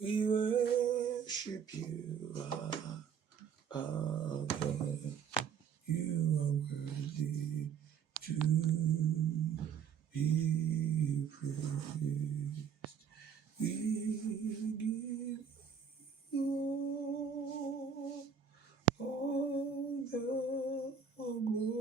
We worship you, our God. You are worthy to be praised. We give you all the glory.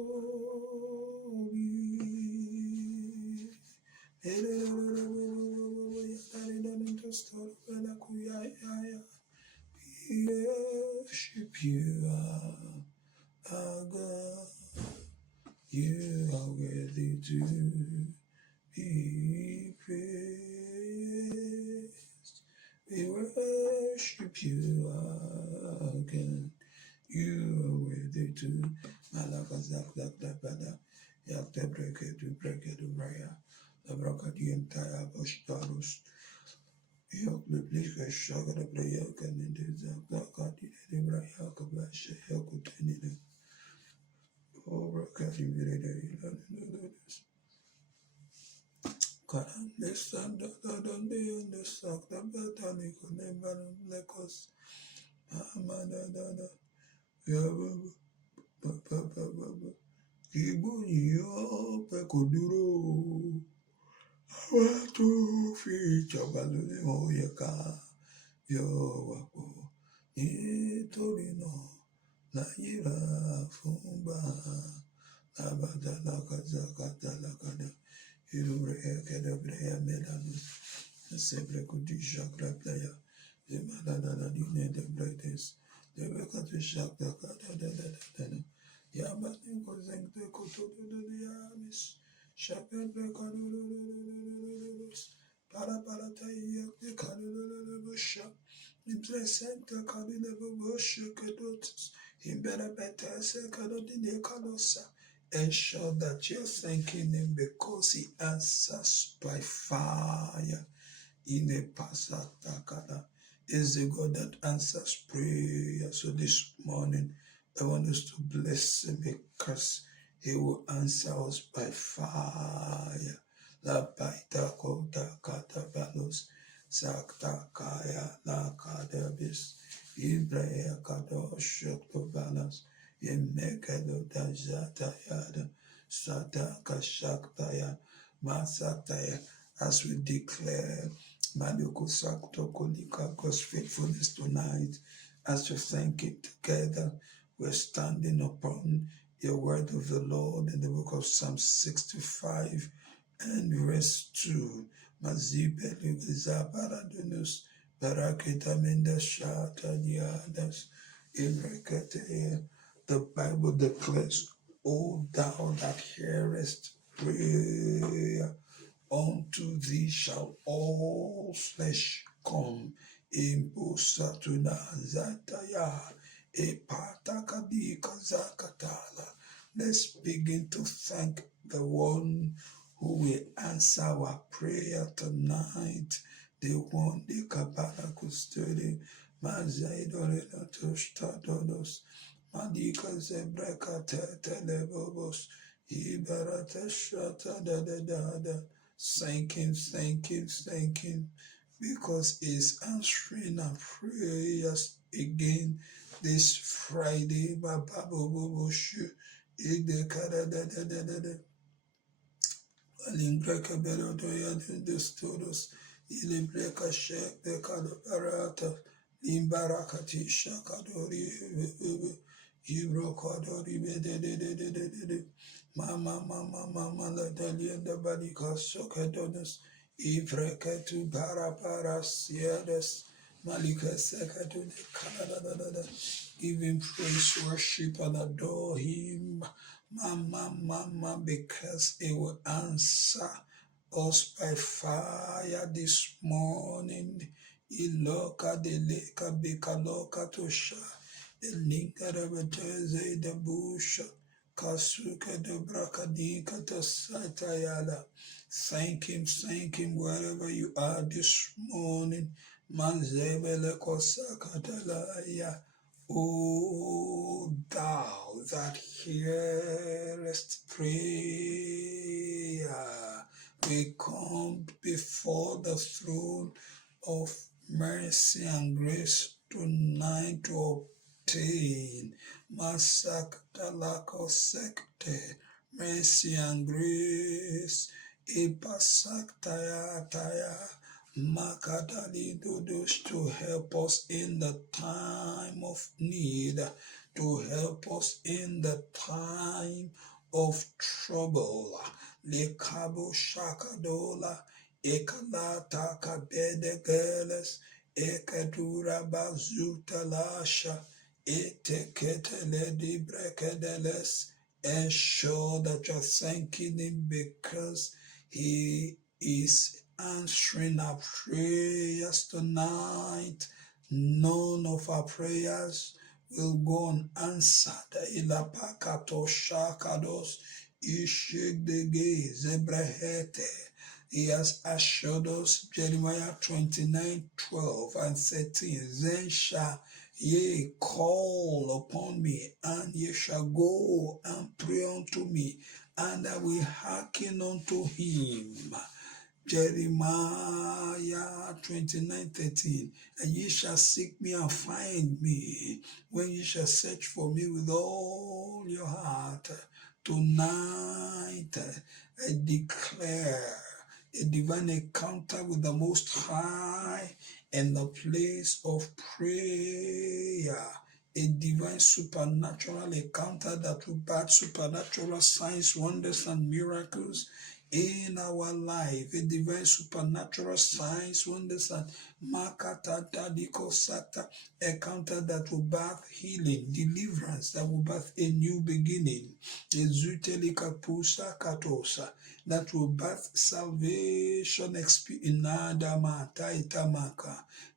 We worship you, our God. You are worthy to be praised. We worship you, our God. You are worthy to Malakazakdakdabada, Yaktabrekedubraya, the Brakadi entire Bostarus, Yoklublik, Shagada Playak, and in the Zakdakadi, the Braya Kabasha, Yakutanina, Obrakadi, Karan, the Sanda, the Sakta Batani, Koneman, Lekos, Amada, Papa. Ibu yo pe kò dúró àwa tó fi ìjọba lórí ó yẹ ká yọ wá pọ̀ nítorí náà láyìíra fún bá lábàdà lákàtàkàtà lákàdà irú rẹ̀ kẹ́dọ̀bẹ̀rẹ̀ mẹ́lánú ẹsẹ̀bẹ̀rẹ̀ kò dí ṣàkàrà pláyà ìmọ̀lára nínú ẹ̀dẹ̀bẹ̀rẹ̀ lẹ́bẹ̀kàtà ṣàkàtà dáadáa. Yabani kozengte kotododiamis. Shapelbe kanululululululus. Paraparata yakte kanulululubusha. Impresente kanululubusha kedotus. Imberebetese kanodine kanosa. Ensure that you're thanking him because he answers by fire. In a pasatakada is the God that answers prayer. So this morning, I want us to bless him because he will answer us by fire. La baita kota kata balos sakta kaya la kadabis Ibrahim kado shokto balas Yemekado dajata yada Sataka shaktaya masataya as we declare Maluko Sakto Kolika God's faithfulness tonight as we thank it together. We're standing upon your word of the Lord in the book of Psalm 65 and verse 2. Mazibeli Zabaradunus Barakitaminda Shatadiadas Ibrekete. The Bible declares, O thou that hearest prayer, unto thee shall all flesh come. Imposatuna zataya. Epatakadikazakatala. Let's begin to thank the one who will answer our prayer tonight. The one, the Kabbalah custody, Mazaidorena Tostadonos, Madika Zebreka Telebobos, Ibarata Shata da. Thank him, because he's answering our prayers again this Friday. Bababoboshu, Igde Alimbreka Berodoya Todos, Ilimbreka Shek, the Kadabarata, Limbarakati Shakadori, Ibrokadori, Mama, la Dalian, the Badika Sokadonis, Ivreketu Baraparas, Yedes, Malika Sekatu, the Canada, give him praise, worship, and adore him. Mama, because he will answer us by fire this morning. Iloka de leka beka loka tosha. Elinka de beteze de busha. Kasuka de brakadika to satayala. Thank him wherever you are this morning. Manzebele kosakatalaya. O thou that hearest prayer, we come before the throne of mercy and grace tonight to obtain Masaktalako sekte, mercy and grace Ipasaktaya taya Makadali Dudush to help us in the time of need, to help us in the time of trouble. Lekabo Shakadola Ekalata Kabede Geles Ekadura Bazutalasha Eteketele di Brekedeles. Ensure that you're thanking him because he is answering our prayers tonight. None of our prayers will go unanswered. Ilapakato shakados ishigdege zebrehete. He has assured us, Jeremiah 29:12 and 13, then shall ye call upon me, and ye shall go and pray unto me, and I will hearken unto him. Jeremiah 29:13, and ye shall seek me and find me when ye shall search for me with all your heart. Tonight, I declare a divine encounter with the Most High in the place of prayer. A divine supernatural encounter that will birth supernatural signs, wonders, and miracles in our life. A divine supernatural signs, wonders, and makata dadiko sata encounter that will birth healing, deliverance, that will birth a new beginning. Ezutelika pusa katosa, that will birth salvation experience,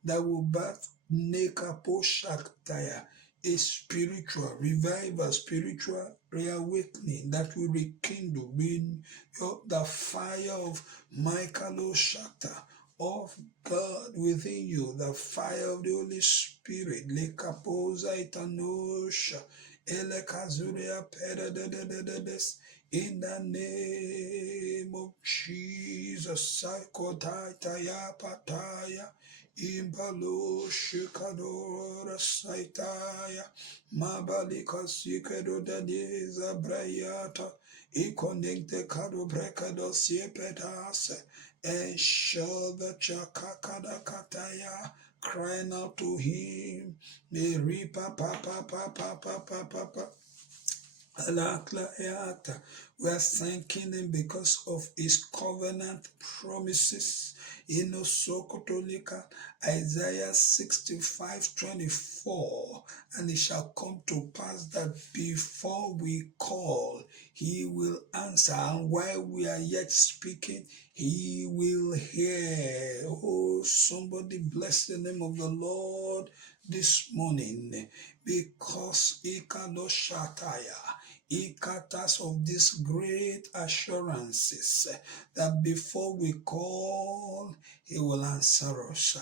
that will birth nekaposhaktaya, a spiritual revival, spiritual reawakening that will rekindle the fire of Michael Shakta, of God within you, the fire of the Holy Spirit. Lekapoza itanosha, elekazuria perededededes. In the name of Jesus, Saikotaitaya Pataya, Impalo Shikadora Saitaya, Mabalika Sikedo Dadiza Brayata, Ikonekte Kado Brekado Siepetas, ensure that Chakakada Kataya, crying out to him, Ripa Papa Papa Papa Papa. We are thanking him because of his covenant promises. Inosokotolika, Isaiah 65:24. And it shall come to pass that before we call, he will answer. And while we are yet speaking, he will hear. Oh, somebody bless the name of the Lord this morning, because Ikanoshataya, Ikatas of these great assurances that before we call, he will answer us.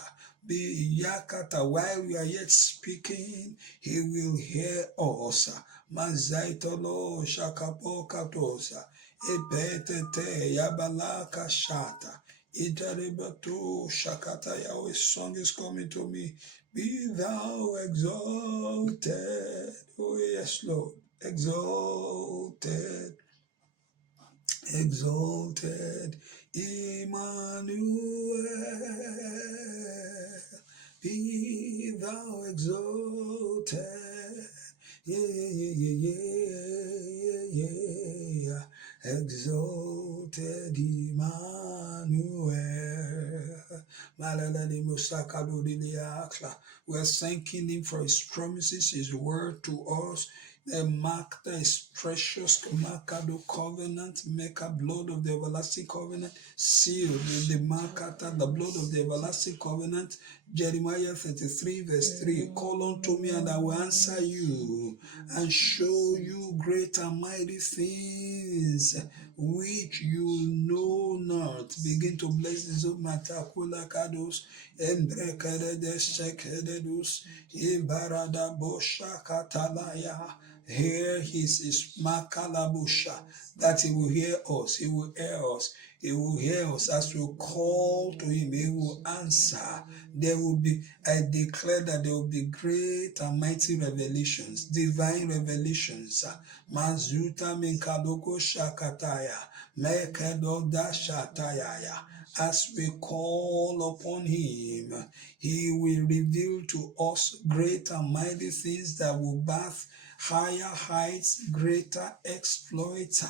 Be Yakata, while we are yet speaking, he will hear us. Mazaitolo Shakapo Katosa, Epetete Yabalaka Shata, Itaribatu Shakata. Yahweh song is coming to me. Be thou exalted. Oh yes, Lord. Exalted, exalted, Emmanuel, be thou exalted, yeah, exalted Emmanuel. We're thanking him for his promises, his word to us. The mark that is precious, Makado covenant, make a blood of the everlasting covenant, sealed in the Makata, the blood of the everlasting covenant. Jeremiah 33:3. Call unto me and I will answer you and show you great and mighty things which you know not. Begin to bless this of Matakula Kados, Embrekedes Shekedus, Ibarada Bosha Katalaya. Hear his Makalabusha, that he will hear us, he will hear us. He will hear us as we call to him. He will answer. I declare that there will be great and mighty revelations, divine revelations. Mazuta minkadoko shakataya, mekedoda shataya. As we call upon him, he will reveal to us great and mighty things that will birth higher heights, greater exploits,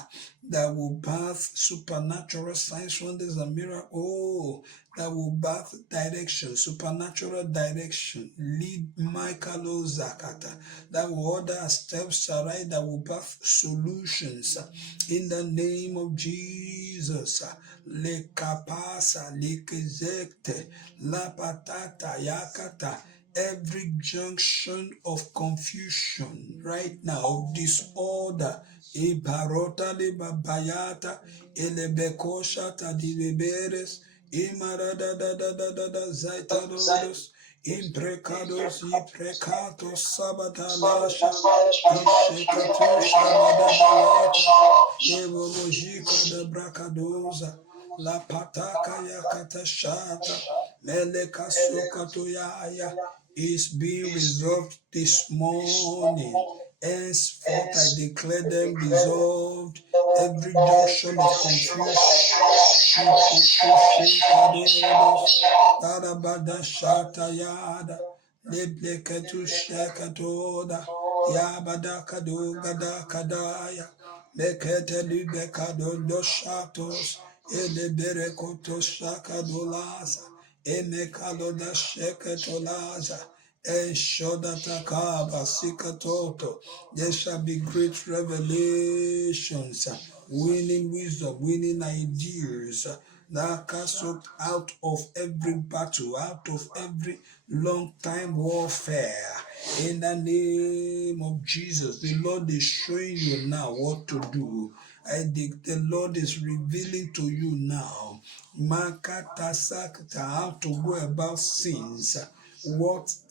that will birth supernatural signs, wonders, and miracles. Oh, that will birth direction, supernatural direction. Lead Michael Zakata. That will order our steps aright, that will birth solutions. In the name of Jesus. Le kapasa, le kezekte, la patata, yakata. Every junction of confusion right now, of disorder, ibarota le babayata, elebekosha tadibeberes, imarada da zaitadodos, imprecados, imprecatos, sabatalasha, ishekatusha badadayata, evolojika da bracadosa, la pataka yakatashata, meleka sokatoyaya, is being resolved this morning. Henceforth I declare them resolved. Every junction of confusion, Barabada Shatayada, Lebleketu Shekatoda, Yabada Kadu Gada Kadaya, Bekete Libekado Doshatos, Eleberekoto Shakadolaza, Emekaloda Shekatolaza, and Shodatakaba Sikatoto. There shall be great revelations, winning wisdom, winning ideas, that cast out of every battle, out of every long time warfare. In the name of Jesus, the Lord is showing you now what to do. The Lord is revealing to you now, Makata Sakta, how to go about things,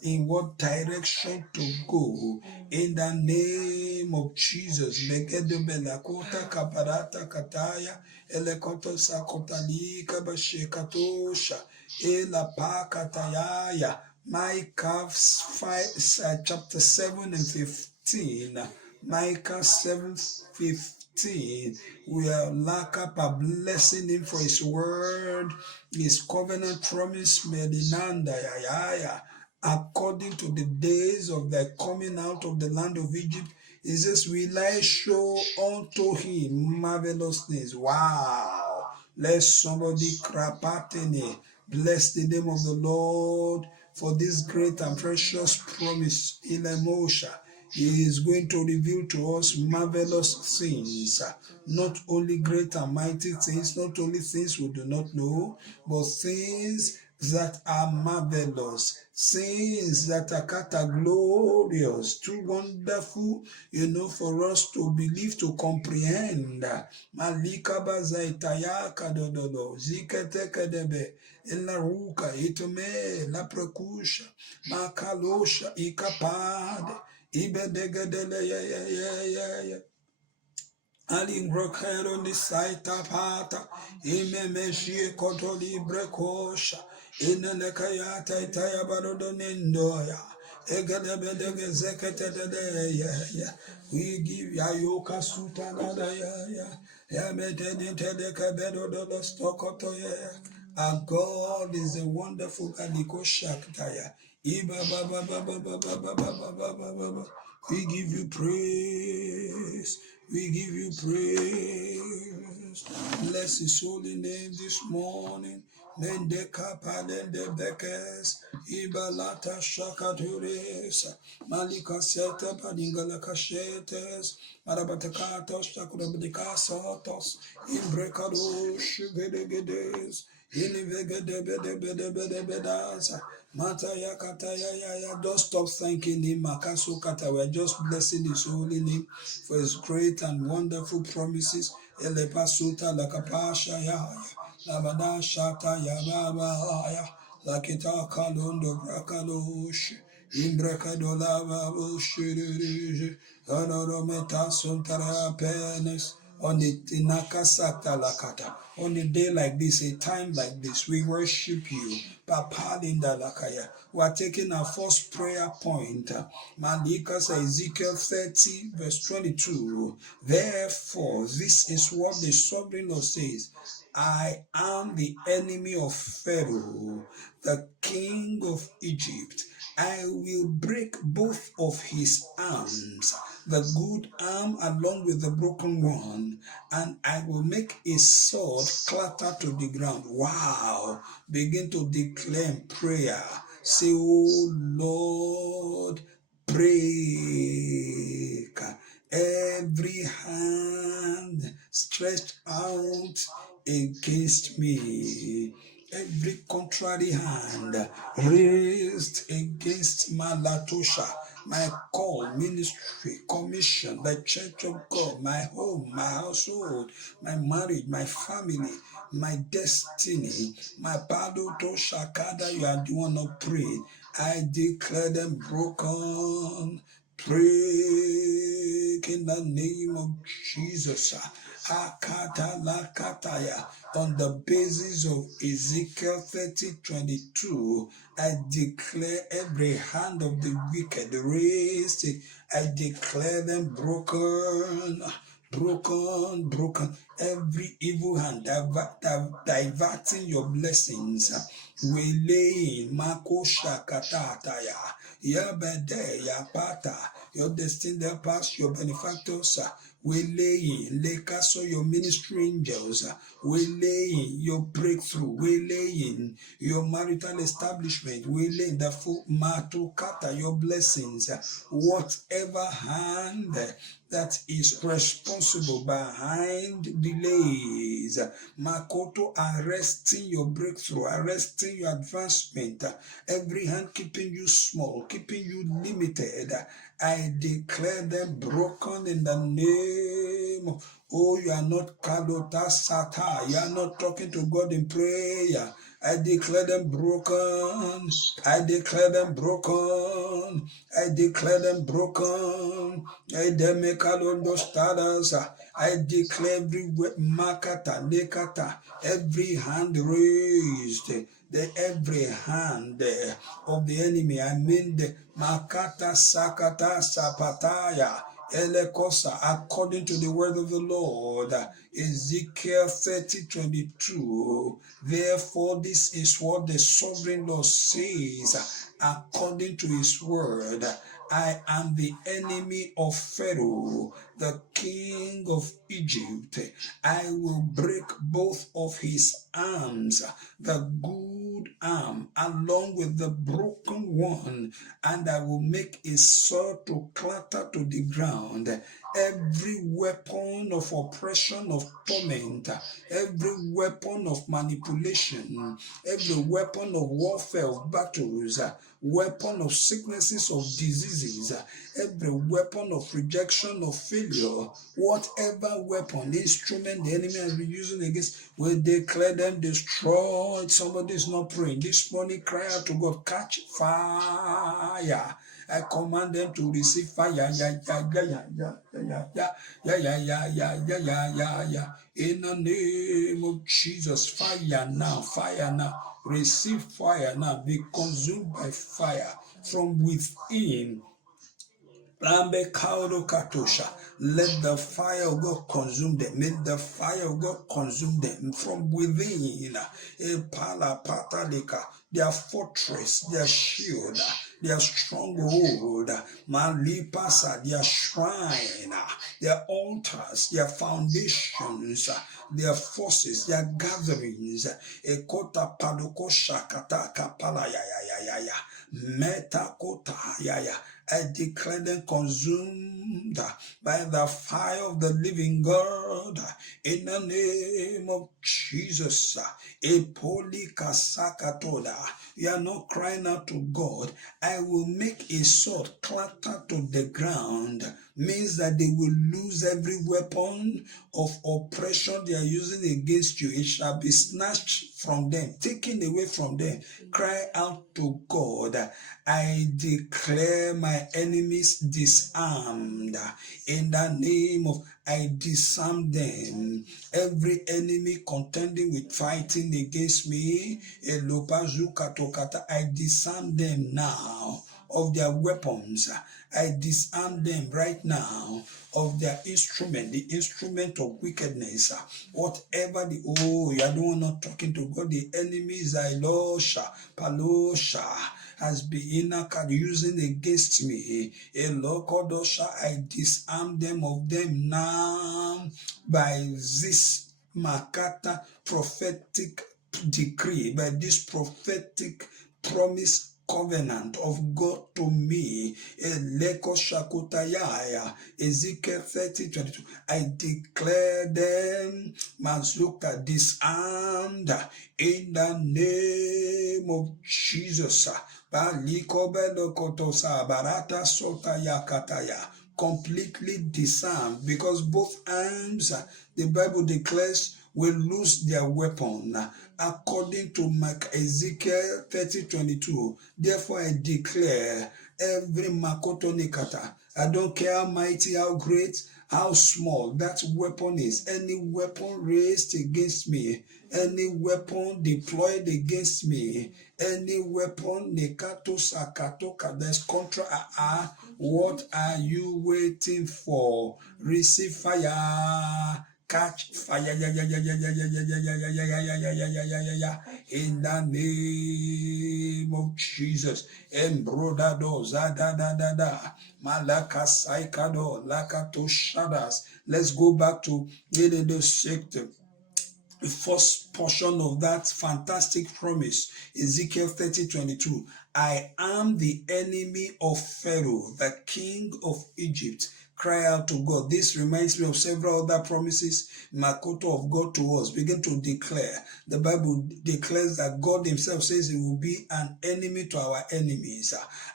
in what direction to go. In the name of Jesus, Mekedobelakota Kaparata Kataya, Elekoto Sakotali Kabashekatosha, Elapakatayaya. Micah 5, chapter 7 and 15. Micah 7:15. We are lock up a blessing him for his word, his covenant promise, Medinanda Yaya. According to the days of their coming out of the land of Egypt, he says, will I show unto him marvelous things? Wow. Let somebody krapatene. Bless the name of the Lord for this great and precious promise in Moshe. He is going to reveal to us marvelous things, not only great and mighty things, not only things we do not know, but things that are marvelous, things that are glorious, too wonderful, for us to believe, to comprehend. Malika bazaitaya kadododo, zikete kedebe, elaruka, itome, la prekusha, makalosha, ikapade, ibedegedele, ya. Alingrokero ni saita pata, imemeshie kotoli brekosha, inelekayata itaya barodo nindoya, egedebedege zekete ya. We give ya yoka sutanada ya mededinteleke bedodo stokoto ya. Our God is a wonderful Adiko Shaktaya. We give you praise. We give you praise. Bless his holy name this morning. Mendeka palende bekes. Ibalata shakatures. Malika seta padingala kashetes. Marabatakatos shakurabdika sotos. Imbrecados vedegedes. Don't stop thanking him. We're just blessing his holy name for his great and wonderful promises. Elepasuta lakapasha ya labada shata ya baba ya lakita kalondo brakalosh imbrecadola babush anoro meta suntara penes On a day like this, a time like this, we worship you. Papa Linda Lakaya. We are taking our first prayer point. Malika says Ezekiel 30, verse 22. Therefore, this is what the sovereign Lord says. I am the enemy of Pharaoh, the king of Egypt. I will break both of his arms, the good arm along with the broken one, and I will make his sword clatter to the ground. Wow. Begin to declare prayer. Say, oh Lord, break every hand stretched out against me, every contrary hand raised against my Latosha, my call, ministry, commission, the church of God, my home, my household, my marriage, my family, my destiny, my Padoto Shakada, you are the one to pray. I declare them broken. Break in the name of Jesus. Akata lakataya. On the basis of Ezekiel 30:22, I declare every hand of the wicked raised. I declare them broken. Broken. Every evil hand diverting your blessings. Wele mako shakatataya. Yabede yapata. Your destiny helpers, your benefactors. Waylaying, Lekaso, your ministry angels, waylaying your breakthrough, waylaying your marital establishment, waylaying the full matukata, your blessings, whatever hand that is responsible behind delays, Makoto, arresting your breakthrough, arresting your advancement, every hand keeping you small, keeping you limited, I declare them broken in the name of, oh, you are not Kalota Sata. You are not talking to God in prayer. I declare them broken. I declare them broken. I declare them broken. I declare every makata, nekata, every hand raised, every hand of the enemy. I mean the makata sakata sapataya. Elekosa, according to the word of the Lord, Ezekiel 30:22. Therefore, this is what the sovereign Lord says, according to his word. I am the enemy of Pharaoh, the king of Egypt. I will break both of his arms, the good arm along with the broken one, and I will make his sword to clatter to the ground. Every weapon of oppression, of torment, every weapon of manipulation, every weapon of warfare, of battles, weapon of sicknesses, of diseases, every weapon of rejection, of failure, whatever weapon, instrument the enemy has been using against, we declare them destroyed. Somebody is not praying this morning. Cry out to God, catch fire. I command them to receive fire. In the name of Jesus, fire now, fire now. Receive fire now. Be consumed by fire from within. Let the fire of God consume them. Let the fire of God consume them from within. Their fortress, their shield, their stronghold, Malipasa, their shrine, their altars, their foundations, their forces, their gatherings. Ekota paloko shakata kapala ya. Metakota ya. I declare them consumed by the fire of the living God in the name of Jesus. You are not crying out to God. I will make a sword clatter to the ground. Means that they will lose every weapon of oppression they are using against you. It shall be snatched from them, taken away from them. Cry out to God. I declare my enemies disarmed. In the name of, I disarm them. Every enemy contending with fighting against me, I disarm them now of their weapons. I disarm them right now of their instrument, the instrument of wickedness. Whatever the, you are the one not talking to God, the enemies, Ilosha, Palosha, has been using against me. I disarm them of them now by this Makata prophetic decree, by this prophetic promise covenant of God to me. Ezekiel 30:22. I declare them Mazuka disarmed in the name of Jesus. Completely disarmed, because both arms, the Bible declares, will lose their weapon according to Ezekiel 30:22. Therefore I declare every Makoto Nikata, I don't care how mighty, how great, how small that weapon is, any weapon raised against me, any weapon deployed against me, any weapon Nekato Sakatoka that's contra, what are you waiting for? Receive fire. Catch fire, in the name of Jesus. Embrodado zadadadada malaka saikado lakato shadas. Let's go back to the sector. The first portion of that fantastic promise, Ezekiel 30:22. I am the enemy of Pharaoh, the king of Egypt. Cry out to God. This reminds me of several other promises, Makoto, of God to us. Begin to declare. The Bible declares that God himself says he will be an enemy to our enemies,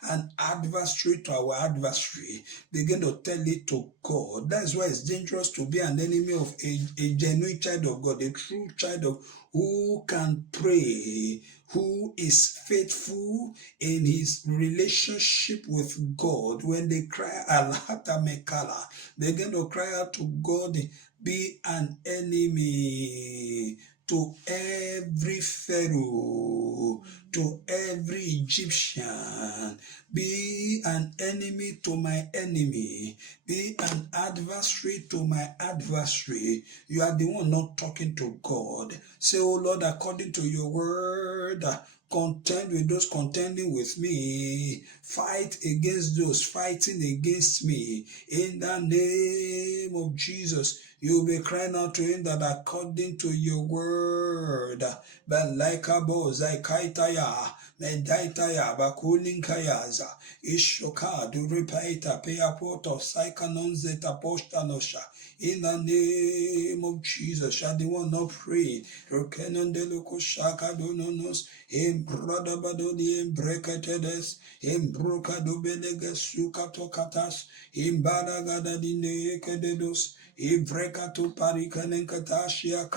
an adversary to our adversary. Begin to tell it to God. That's why it's dangerous to be an enemy of a genuine child of God, a true child of who can pray, who is faithful in his relationship with God. When they cry, Alhata Mekala, begin to cry out to God, be an enemy to every Pharaoh, to every Egyptian. Be an enemy to my enemy. Be an adversary to my adversary. You are the one not talking to God. Say, oh Lord, according to your word, contend with those contending with me. Fight against those fighting against me. In the name of Jesus, you'll be crying out to him that according to your word, but like a boss, I kaitaya, mendaitaya, bakulinkayaza, ishoka, durepaita, peapoto, saikanonzeta, postanosha. In the name of Jesus, shall the one not pray? Rokenon de loco shaka dononos, in brodabadodi, in breketedes, in brokado beleges, sukatokatas, in badagada dinekededos, in brekato parikanenkatashia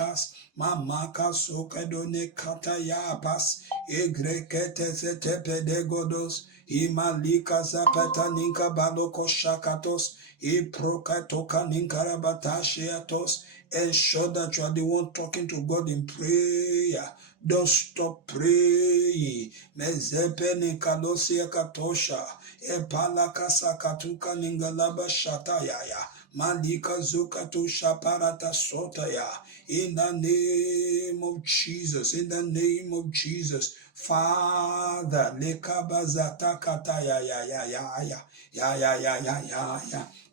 mamaka sokedone katayapas, egreketes tepedegodos, imalika zapataninka baloko shakatos, iprokatoka ninkarabatashiatos. Ensure that you are the one talking to God in prayer. Don't stop praying. Mezepe nikalosia katosha. Epalaka sakatuka ningalaba shatayaya. Malika zukatu shaparata sotaya. In the name of Jesus. In the name of Jesus. Father, lekabazata kataya ya.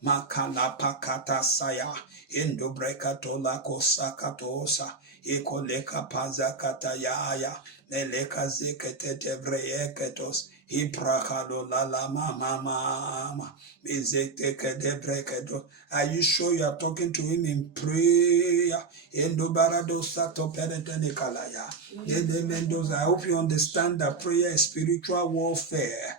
Makala pakata saya. Indobrekato lako sakatosa. Ikoleka pazakata ya. Meleka zekete tebreyeketos. Iprakado la mama. Are you sure you are talking to him in prayer? I hope you understand that prayer is spiritual warfare.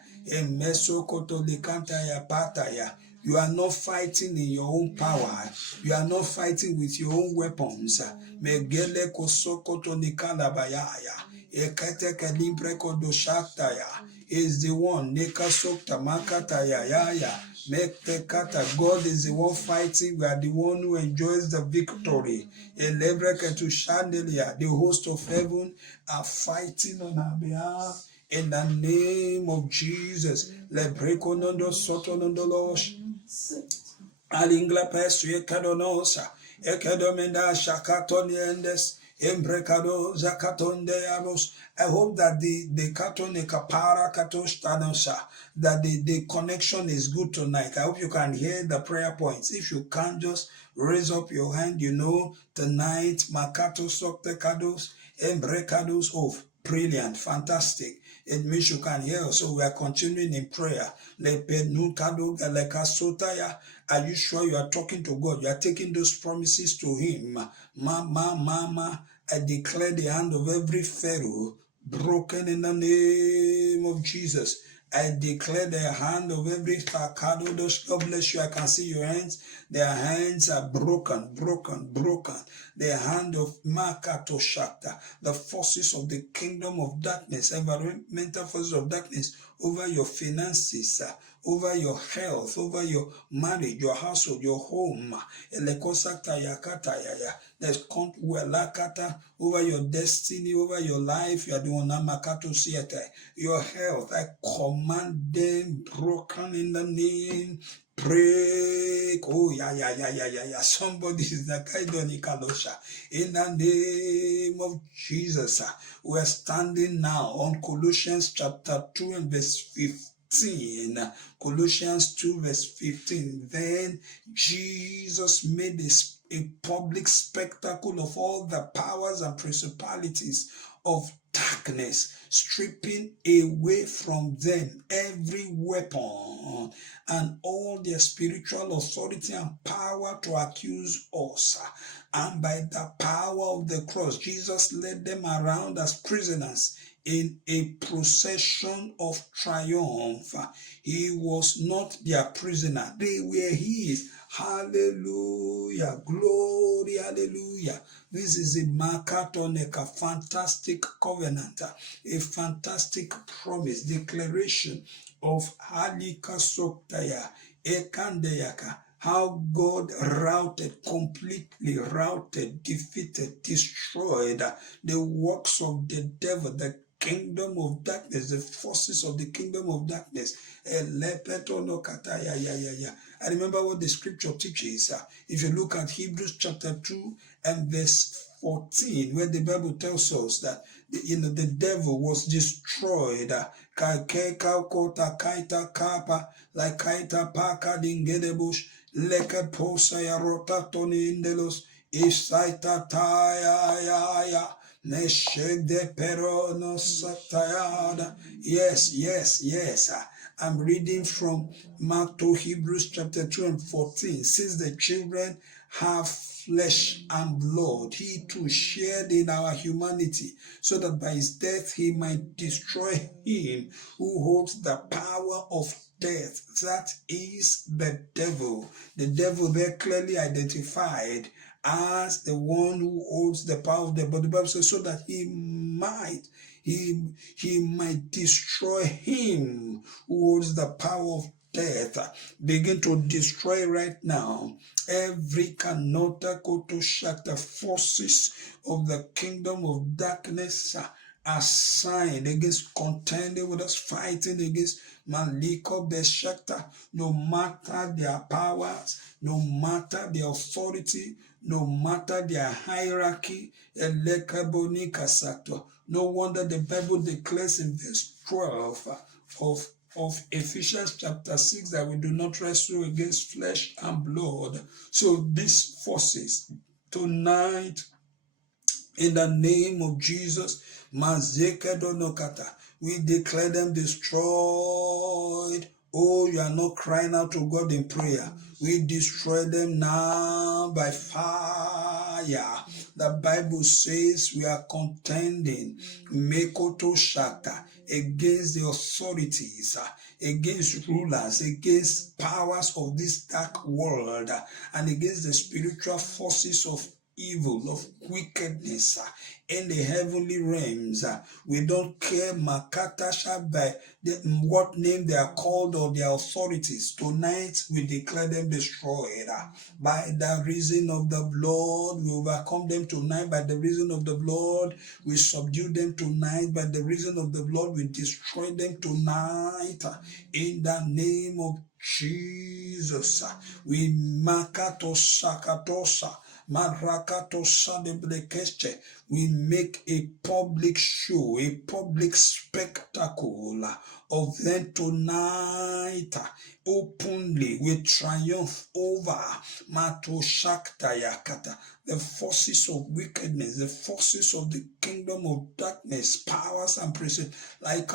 You are not fighting in your own power. You are not fighting with your own weapons. Ekateka libre kodo shaktaya. Is the one. Neka sokta makataya yaya. Mektekata. God is the one fighting. We are the one who enjoys the victory. Elebreke to Shandelia. The host of heaven are fighting on our behalf. In the name of Jesus. Lebrekonondo sotonondolos. Alingla pesu ekadonosa. Ekedomenda shakatoniendes. Embrecado zakatonde aros. I hope that the katone kapara katosh tanosa, that the connection is good tonight. I hope you can hear the prayer points. If you can't, just raise up your hand. You know, tonight makato sokte kados, embrecados of brilliant, fantastic. It means you can hear us. So we are continuing in prayer. Are you sure you are talking to God? You are taking those promises to Him. Mama, I declare the hand of every Pharaoh broken in the name of Jesus. I declare the hand of every Takado. God bless you. I can see your hands. Their hands are broken. The hand of Makato Shakta, the forces of the kingdom of darkness, environmental forces of darkness over your finances, over your health, over your marriage, your household, your home. There's over your destiny, over your life. You are the one Makato Siete. Your health, I command them broken in the name. Break. Oh, yeah. Somebody is the Kaidoni Kalosha. In the name of Jesus, we're standing now on Colossians chapter 2 and verse 15. Colossians 2 verse 15. Then Jesus made a public spectacle of all the powers and principalities of darkness, stripping away from them every weapon and all their spiritual authority and power to accuse us. And by the power of the cross, Jesus led them around as prisoners in a procession of triumph. He was not their prisoner. They were his. Hallelujah. Glory. Hallelujah. This is a Makatoneka, fantastic covenant, a fantastic promise, declaration of Halika Soktaya, Ekandeyaka, how God completely routed, defeated, destroyed the works of the devil, the kingdom of darkness, the forces of the kingdom of darkness. I remember what the scripture teaches. If you look at Hebrews chapter 2 and verse 14, where the Bible tells us that the devil was destroyed. Like kaita paka dingedebush, leke posa ya rota toni indelos, isaita taya. Neshede perono satayada. Yes. I'm reading from Mark to Hebrews chapter 2 and 14. Since the children have flesh and blood, he too shared in our humanity, so that by his death he might destroy him who holds the power of death. That is the devil. The devil there clearly identified as the one who holds the power of death. But the Bible says so that he might destroy him who holds the power of death. Begin to destroy right now every kanota koto shakta forces of the kingdom of darkness assigned against, contending with us, fighting against Maliko Beshakta, no matter their powers, no matter their authority, no matter their hierarchy. No wonder the Bible declares in verse 12 of Ephesians chapter 6 that we do not wrestle against flesh and blood. So these forces tonight, in the name of Jesus, we declare them destroyed. Oh, you are not crying out to God in prayer. We destroy them now by fire. The Bible says we are contending Mekoto Shakta against the authorities, against rulers, against powers of this dark world, and against the spiritual forces of evil, of wickedness in the heavenly realms. We don't care Makatasha by what name they are called or their authorities. Tonight we declare them destroyed. By the reason of the blood, we overcome them tonight. By the reason of the blood, we subdue them tonight. By the reason of the blood, we destroy them tonight. In the name of Jesus, we makato sakatosa. We make a public show, a public spectacle of them tonight. Openly, we triumph over the forces of wickedness, the forces of the kingdom of darkness, powers and principles, like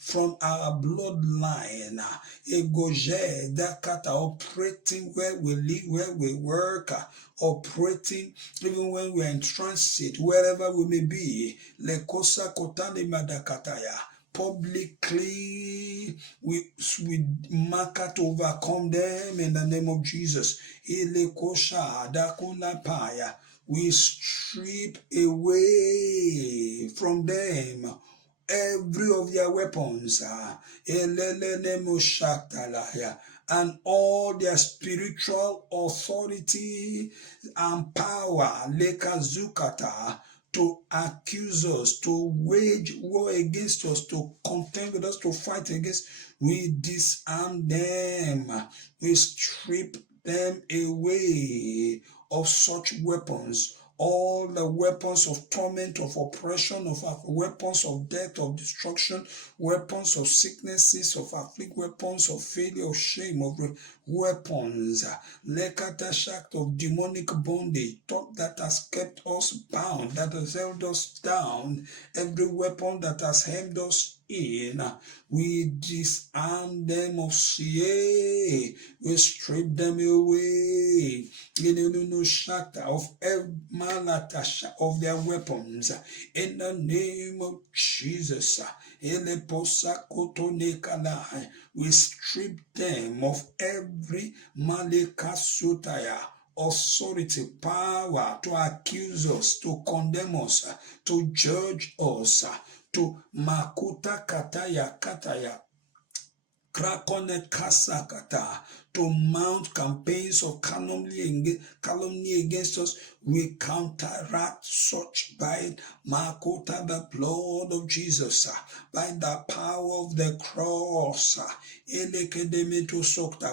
from our bloodline, operating where we live, where we work, operating even when we are in transit, wherever we may be. Publicly, we mark to overcome them in the name of Jesus. We strip away from them every of their weapons, and all their spiritual authority and power, to accuse us, to wage war against us, to contend with us, to fight against. We disarm them. We strip them away of such weapons. All the weapons of torment, of oppression, of weapons of death, of destruction, weapons of sicknesses, of afflict, weapons of failure, of shame, of weapons, of demonic bondage, that has kept us bound, that has held us down, every weapon that has hemmed us in, we disarm them of we strip them away of their weapons in the name of Jesus. We strip them of every malikasutaya authority, power to accuse us, to condemn us, to judge us, to makuta kataya krakone kasakata, to mount campaigns of calumny against us. We counteract such by Makota, the blood of Jesus, by the power of the cross.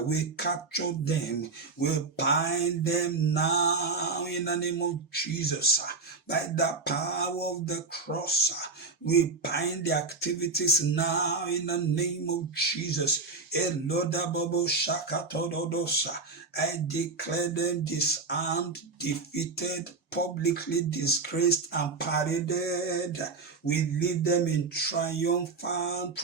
We capture them, we bind them now in the name of Jesus. By the power of the cross, we bind the activities now in the name of Jesus. I declare them disarmed, defeated, publicly disgraced, and paraded. We lead them in triumphant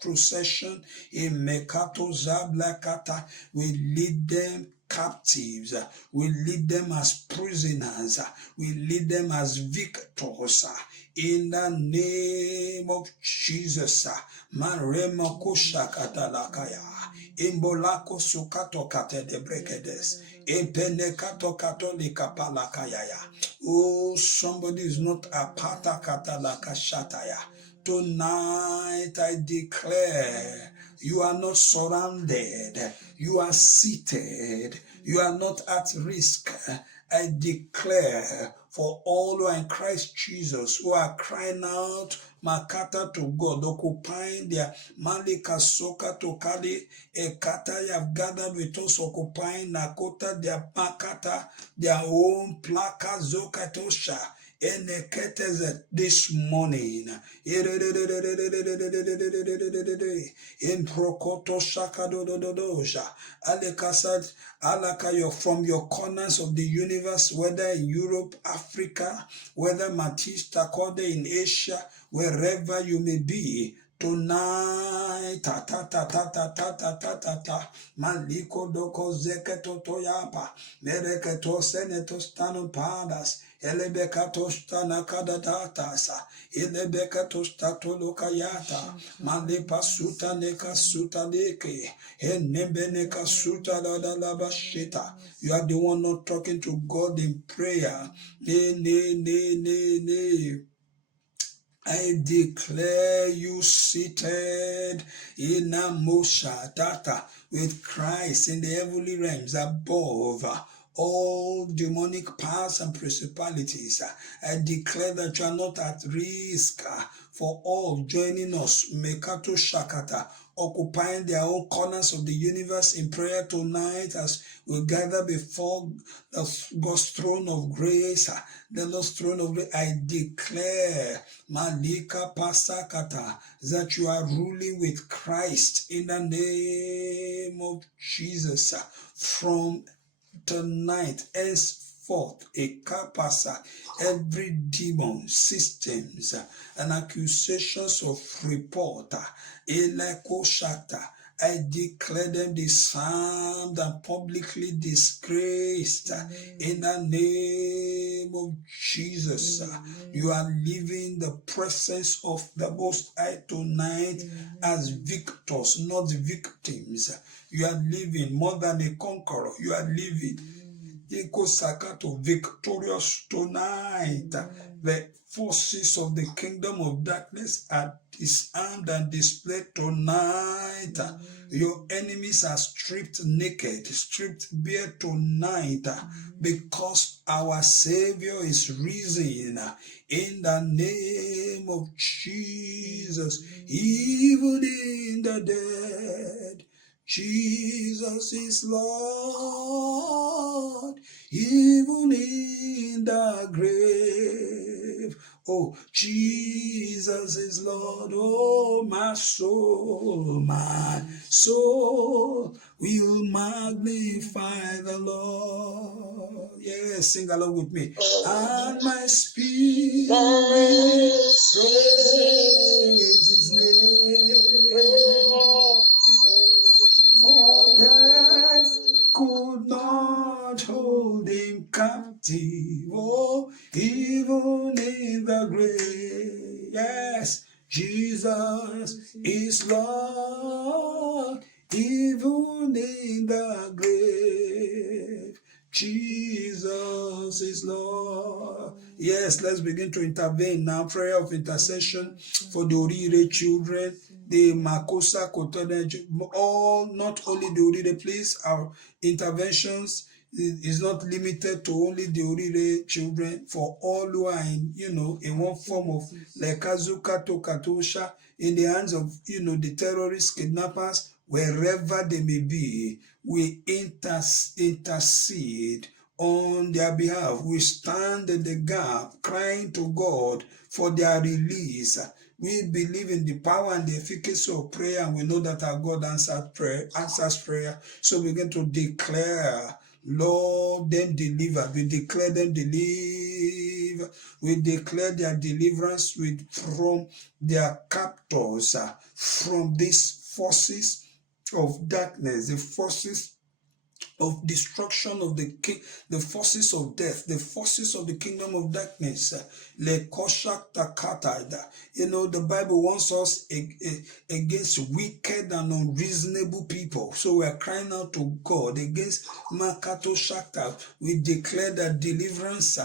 procession in Mekato Zablakata. We lead them captives. We lead them as prisoners. We lead them as victors. In the name of Jesus. Marema koshakatalakaya. Imbolako sukato kate de brekedes. Impenekato katolika palakaya. Oh, somebody is not a pata katalaka shataya. Tonight I declare you are not surrounded. You are seated. You are not at risk. I declare for all who are in Christ Jesus, who are crying out, Makata to God, occupying their Malika Soka to Kali, Ekata, you have gathered with us, occupying Nakota, their Makata, their own Plaka Zokatosha. This morning, in Prokoto Shakadododoja, Alekasad, Alakayo, from your corners of the universe, whether in Europe, Africa, whether Matista Kode in Asia, wherever you may be, tonight, Maliko doko zeketo toyapa, mereketo seneto stano padas, Elebekatosta nakadadatasa. Elebekatosta tolokayata. Malepa suta neka suta leke. Enebeneka suta dadalabashita. You are the one not talking to God in prayer. Ne. I declare you seated in a Mosha data with Christ in the heavenly realms above all demonic powers and principalities. I declare that you are not at risk for all joining us, Mekato Shakata, occupying their own corners of the universe in prayer tonight as we gather before God's throne of grace, the Lord's throne of grace. I declare, Malika Pasakata, that you are ruling with Christ in the name of Jesus from tonight, henceforth, a kapasa, every demon, systems, and accusations of report, elekoshata, I declare them disarmed and publicly disgraced in the name of Jesus. You are leaving the presence of the Most High tonight as victors, not victims. You are living more than a conqueror. You are living victorious tonight. The forces of the kingdom of darkness are disarmed and displayed tonight. Your enemies are stripped naked, stripped bare tonight, because our Savior is risen in the name of Jesus. Even in the dead, Jesus is Lord, even in the grave. Oh, Jesus is Lord. Oh, my soul will magnify the Lord. Yes, sing along with me. And my spirit praise His name. For death could not hold Him captive, oh, even in the grave. Yes, Jesus is Lord, even in the grave. Jesus is Lord. Yes, let's begin to intervene now. Prayer of intercession for the Orire children, the Makosa Kotone, all, not only the Orire, please, our interventions is not limited to only the Orire children, for all who are in, in one form of Lekazuka to Katosha, in the hands of, the terrorists, kidnappers, wherever they may be. We intercede on their behalf. We stand in the gap, crying to God for their release. We believe in the power and the efficacy of prayer, and we know that our God answers prayer. So we begin to declare, Lord, them deliver. We declare them deliver. We declare their deliverance from their captors, from these forces of darkness, the forces of destruction of the forces of death, the forces of the kingdom of darkness. The Bible wants us against wicked and unreasonable people. So we are crying out to God against Makato Shakta. We declare that deliverance,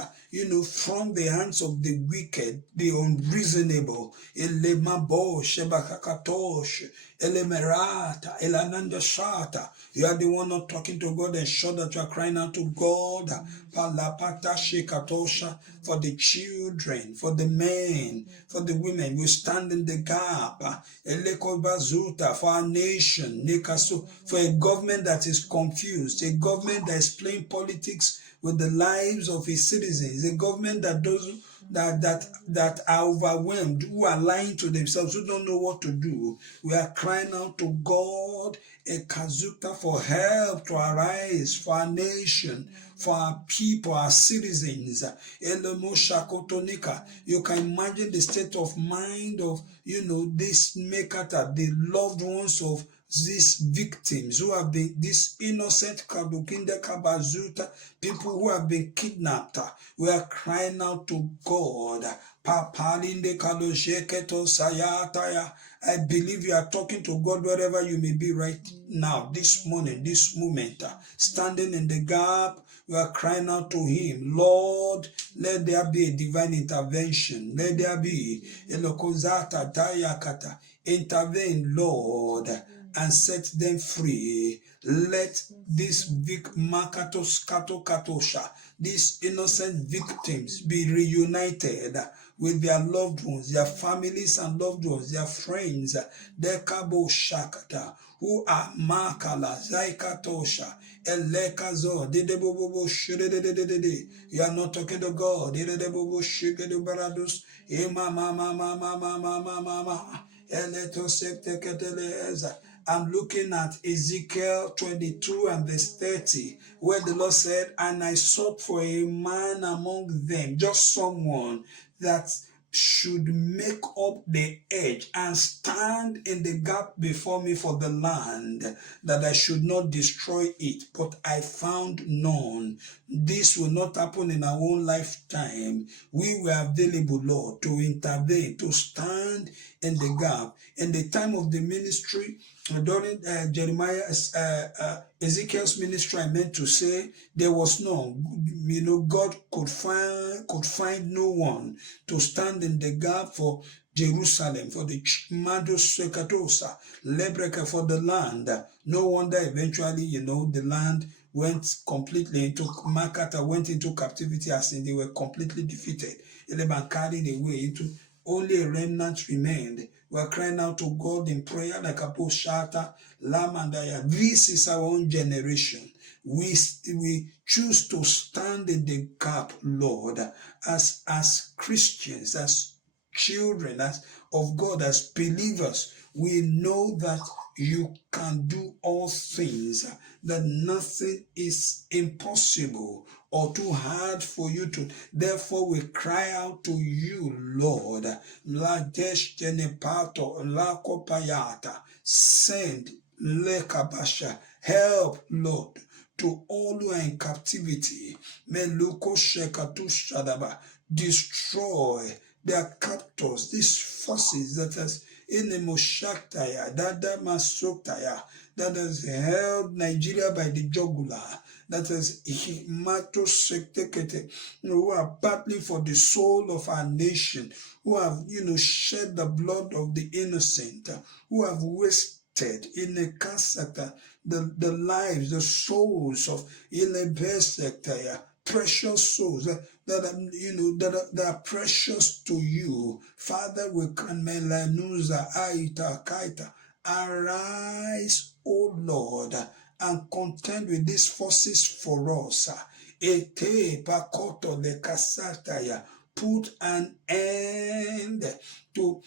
from the hands of the wicked, the unreasonable. Elemabo Shebakakatosh. Elemerata, Elananda Shata. You are the one not talking to God, and sure that you are crying out to God. Palapata Shekatosha, for the children, for the men, for the women. We stand in the gap. Eleko Bazuta, for our nation. Nekasu, for a government that is confused, a government that is playing politics with the lives of its citizens, a government that doesn't that are overwhelmed, who are lying to themselves, who don't know what to do. We are crying out to God, a kazuka, for help to arise for our nation, for our people, our citizens. You can imagine the state of mind of, this Mekata, the loved ones of these victims who have been, this innocent Kabukinda Kabazuta, people who have been kidnapped. We are crying out to God. Papalinde Kalosheketo Sayataya. I believe you are talking to God wherever you may be right now, this morning, this moment, standing in the gap. We are crying out to Him. Lord, let there be a divine intervention. Let there be Elokozata Dayakata. Intervene, Lord, and set them free. Let this big Makatos Kato Katosha, these innocent victims, be reunited with their loved ones, their families and loved ones, their friends, their Kabo Shakata, who are Makala, Zaikatosha, Elekazo, Dedebobo Shidede. You are not talking to God. Dedebobo Shigede Baradus, Ema Mama Mama Mama Mama. I'm looking at Ezekiel 22 and verse 30, where the Lord said, and I sought for a man among them, just someone that should make up the edge and stand in the gap before me for the land, that I should not destroy it, but I found none. This will not happen in our own lifetime. We were available, Lord, to intervene, to stand in the gap. In the time of the ministry, during Ezekiel's ministry, I meant to say, there was no, God could find no one to stand in the gap for Jerusalem, for the Mados Sekatosa, Lebreka, for the land. No wonder eventually, the land went completely into, Makata went into captivity, as in they were completely defeated. Eleban carried away into, only a remnant remained. We are crying out to God in prayer like a Shata, Lamandaya. This is our own generation. We choose to stand in the gap, Lord, as Christians, as children, as of God, as believers. We know that you can do all things, that nothing is impossible or too hard for you to. Therefore, we cry out to you, Lord. Send lekabasha, help, Lord, to all who are in captivity. Destroy their captors, these forces that has in the Moshaktaya, Dada Masoktaya, that has held Nigeria by the jugular, that has who are battling for the soul of our nation, who have, shed the blood of the innocent, who have wasted in the Kasata the lives, the souls of Ilebesectaya, precious souls that are precious to you. Father, we can melanuza aita kaita. Arise, O Lord, and contend with these forces for us. Ete pakoto le kasataya. Put an end to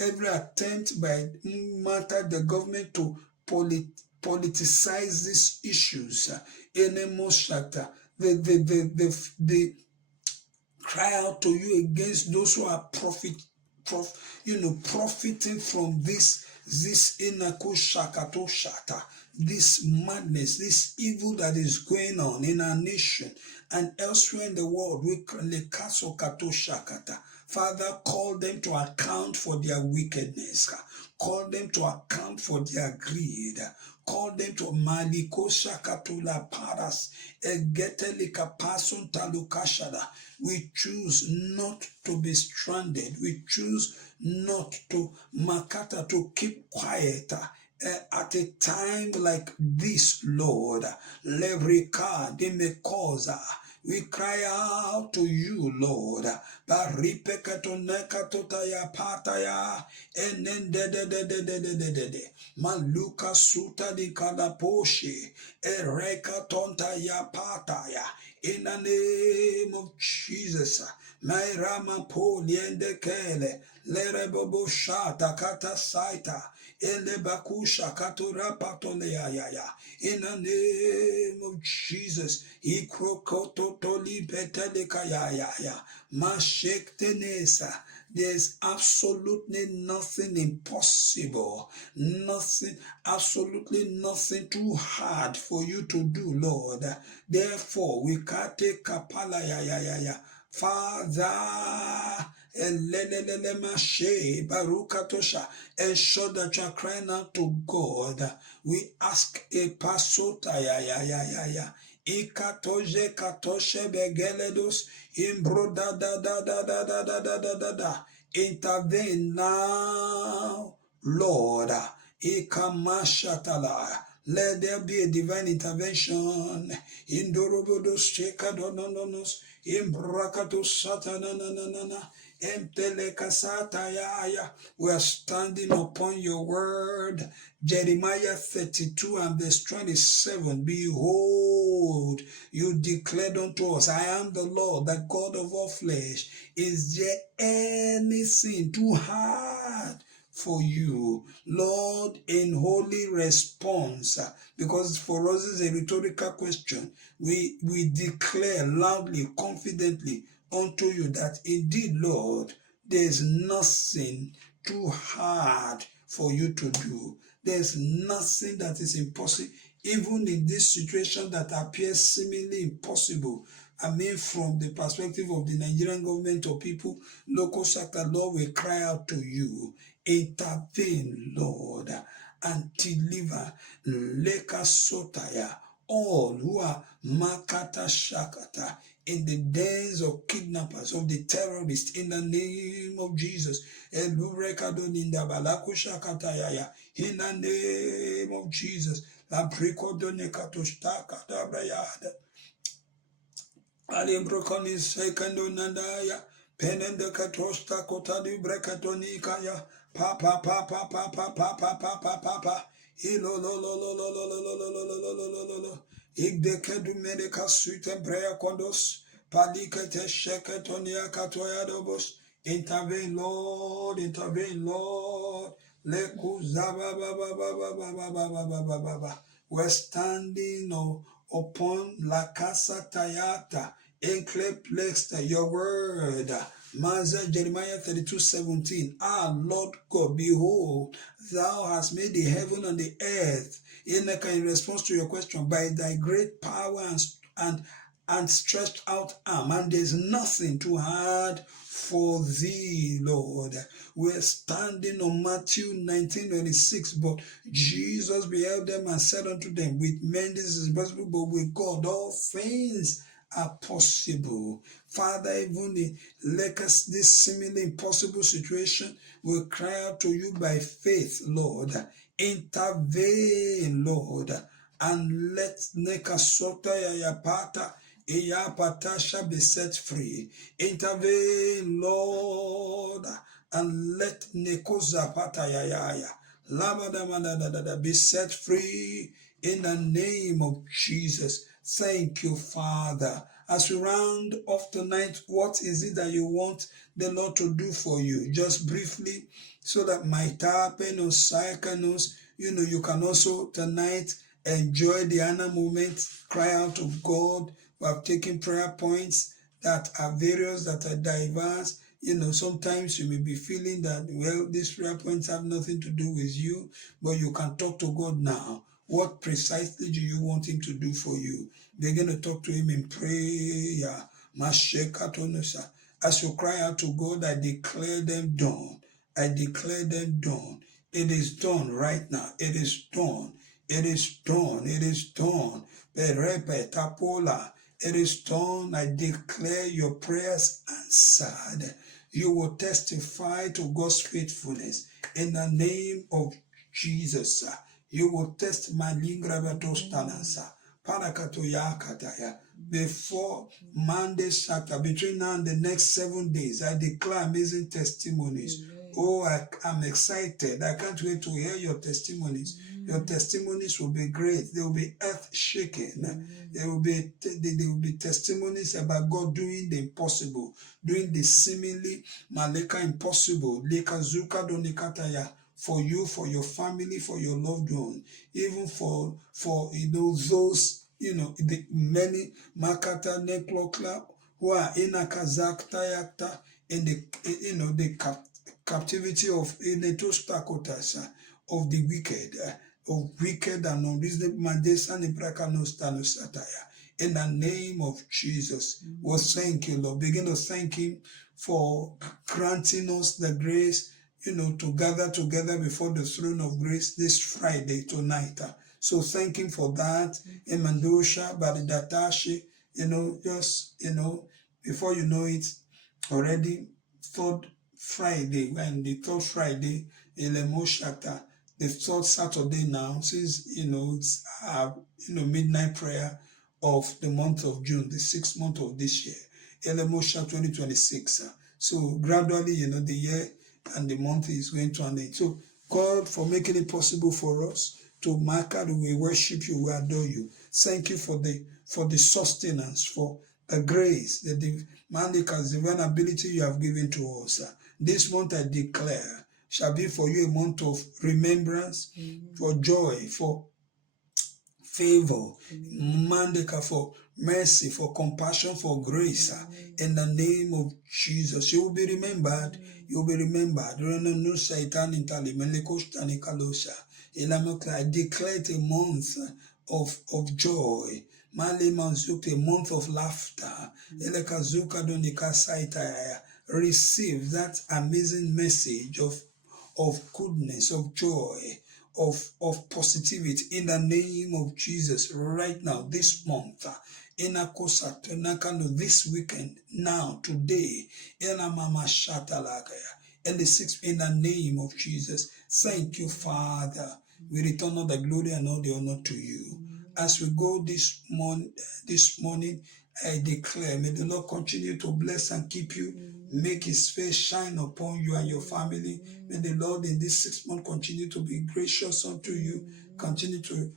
every attempt by the government to politicize these issues. They cry out to you against those who are profiting from this this madness, this evil that is going on in our nation and elsewhere in the world. Father, call them to account for their wickedness. Call them to account for their greed. Call them to Maliko Shakatula Paras, Egetelika Pasun Talukashada. We choose not to be stranded. We choose not to Makata, to keep quiet. At a time like this, Lord, Levrika Demekosa, we cry out to you, Lord. Baripekatonekatotaya pataya, enendedededededede. Maluka suta di kalaposhe, ereka tontaya pataya. In the name of Jesus, my Rama Poliende Kele, Lerebobo Shata Kata Saita. In the name of Jesus, Ikrokototoli Betelekaya, Mashek Tenesa, There's absolutely nothing impossible, nothing, absolutely nothing too hard for you to do, Lord. Therefore, we can't take kapala ya. Father, ensure that you are crying out to God. We ask a pasota ya. Ikatoje katoshe begeledos imbro da. Intervene now, Lord. Ikamashatala. Let there be a divine intervention. Indorobodos chekadononos. Imbrakato satanana. We are standing upon your word. Jeremiah 32 and verse 27. Behold, you declared unto us, I am the Lord, the God of all flesh. Is there anything too hard for you, Lord? In holy response, because for us is a rhetorical question, we declare loudly, confidently unto you that indeed, Lord, there's nothing too hard for you to do. There's nothing that is impossible, even in this situation that appears seemingly impossible. I mean, from the perspective of the Nigerian government or people, local sector, Lord, we cry out to you. Intervene, Lord, and deliver Leka Sotaya, all who are Makata Shakata, in the days of kidnappers, of the terrorists, in the name of Jesus. In the name of Jesus. Alibrokoni sekando nandaya. Penende katosta kotadi brekatoni kaya. Papa. Ilo lo. Igdekedu medeka suite brea kondos. Palikete sheketonia katoya dobos. Intervene, Lord. We're standing upon La Casa Tayata, enclave placed your word. Jeremiah 32:17. Lord God, behold, thou hast made the heaven and the earth. In response to your question, by thy great power and stretched out arm, and there's nothing too hard for thee, Lord. We're standing on Matthew 19:26, but Jesus beheld them and said unto them, with men this is impossible, but with God all things are possible. Father, even in this seemingly impossible situation, we cry out to you by faith, Lord. Intervene, Lord, and let Nekasota Yayapata Patasha be set free. Intervene, Lord, and let Nekoza Patayaya Labada be set free in the name of Jesus. Thank you, Father. As we round off tonight, what is it that you want the Lord to do for you? Just briefly, so that my tapen or cycanos, you can also tonight enjoy the Anna moment, cry out to God. We have taken prayer points that are various, that are diverse. Sometimes you may be feeling that, well, these prayer points have nothing to do with you, but you can talk to God now. What precisely do you want him to do for you? Begin to talk to him in prayer. As you cry out to God, I declare them done. It is done right now. It is done. It is done. It is done. It is done. I declare your prayers answered. You will testify to God's faithfulness in the name of Jesus. You will test my lingrabatos before Monday, Saturday, between now and the next 7 days. I declare amazing testimonies. Oh, I'm excited. I can't wait to hear your testimonies. Your testimonies will be great. They will be earth-shaking. There will be testimonies about God doing the impossible, doing the seemingly maleka impossible. For you, for your family, for your loved one, even for those, the many Makata Neklokla who are in a Kazakta Yakta, in the the captivity of of the wicked, of wicked and unreasonable man. In the name of Jesus, we thank you, Lord. Begin to thank Him for granting us the grace, to gather together before the throne of grace this Friday tonight. So thank Him for that. Emandosha, Baridatashi, just, before you know it, already third Friday, when the third Friday, Elemoshata, the third Saturday now, since, it's midnight prayer of the month of June, the 6th month of this year, Elemosha 2026. So gradually, the year and the month is going to an end. So God, for making it possible for us to mark out, we worship you, we adore you. Thank you for the sustenance, for the grace, the divine ability you have given to us. This month I declare shall be for you a month of remembrance, for joy, for favor, mandeka, for mercy, for compassion, for grace. In the name of Jesus, you will be remembered. You will be remembered. I declare it a month of joy. A month of laughter. Receive that amazing message of goodness, of joy, of positivity in the name of Jesus right now, this month. This weekend, now, today, and the 6th, in the name of Jesus. Thank you, Father. We return all the glory and all the honor to you. As we go this morning, I declare, may the Lord continue to bless and keep you, make His face shine upon you and your family. May the Lord in this 6th month continue to be gracious unto you, continue to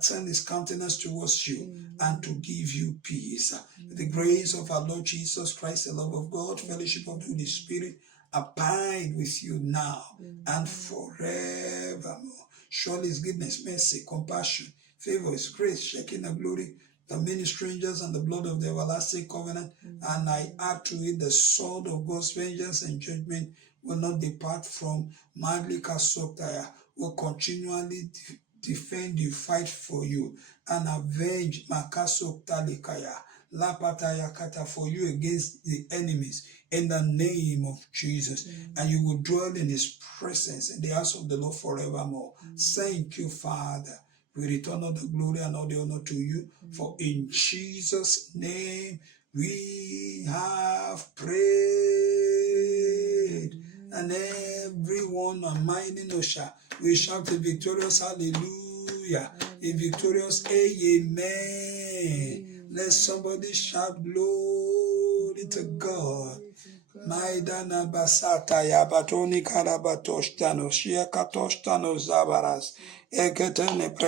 turn His countenance towards you and to give you peace. The grace of our Lord Jesus Christ, the love of God, fellowship of the Holy Spirit, abide with you now and forevermore. Surely His goodness, mercy, compassion, favor, His grace, Shekinah glory, the many strangers and the blood of the everlasting covenant, and I add to it the sword of God's vengeance and judgment will not depart from Madlika Soktaya, will continually defend you, fight for you, and avenge Makasoktalikaya, Lapataya Kata, for you against the enemies in the name of Jesus. And you will dwell in His presence in the house of the Lord forevermore. Thank you, Father. We return all the glory and all the honor to you, for in Jesus' name we have prayed. And everyone on mighty Osha, we shout a victorious hallelujah, a victorious amen. Let somebody shout glory to God. Maidana basata ya batoni karabatoshtanos, shia katoshtanos zabaras, eketene